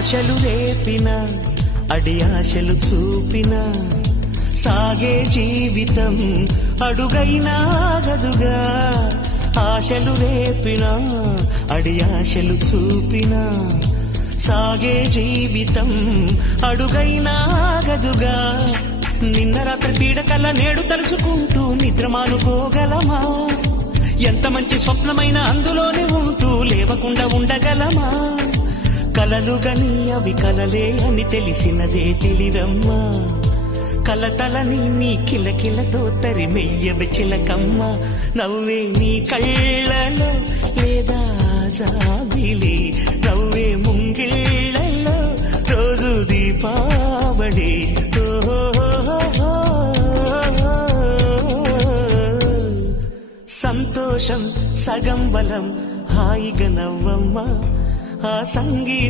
ఆశలు రేపిన అడి ఆశలు చూపిన సాగే జీవితం అడుగైనా గదుగా. ఆశలు రేపిన అడి ఆశలు చూపిన సాగే జీవితం అడుగైనా గదుగా. నిన్న రాత్రి పీడకల నేడు తలుచుకుంటూ నిద్రమానుకోగలమా? ఎంత మంచి స్వప్నమైన అందులోనే ఉంటూ లేవకుండా ఉండగలమా? కలలుగని అవి కలలే అని తెలిసినదే తెలివమ్మా. కలతలని నీ కిలకిలతో తరిమెయ్యవి చిలకమ్మ. నవ్వే నీ కళ్ళలో లేదా జాబిలి, నవ్వే ముంగిళ్ళలో రోజు దీపావళి. సంతోషం సగం బలం హాయిగా నవ్వమ్మ. ఆ సంగీతం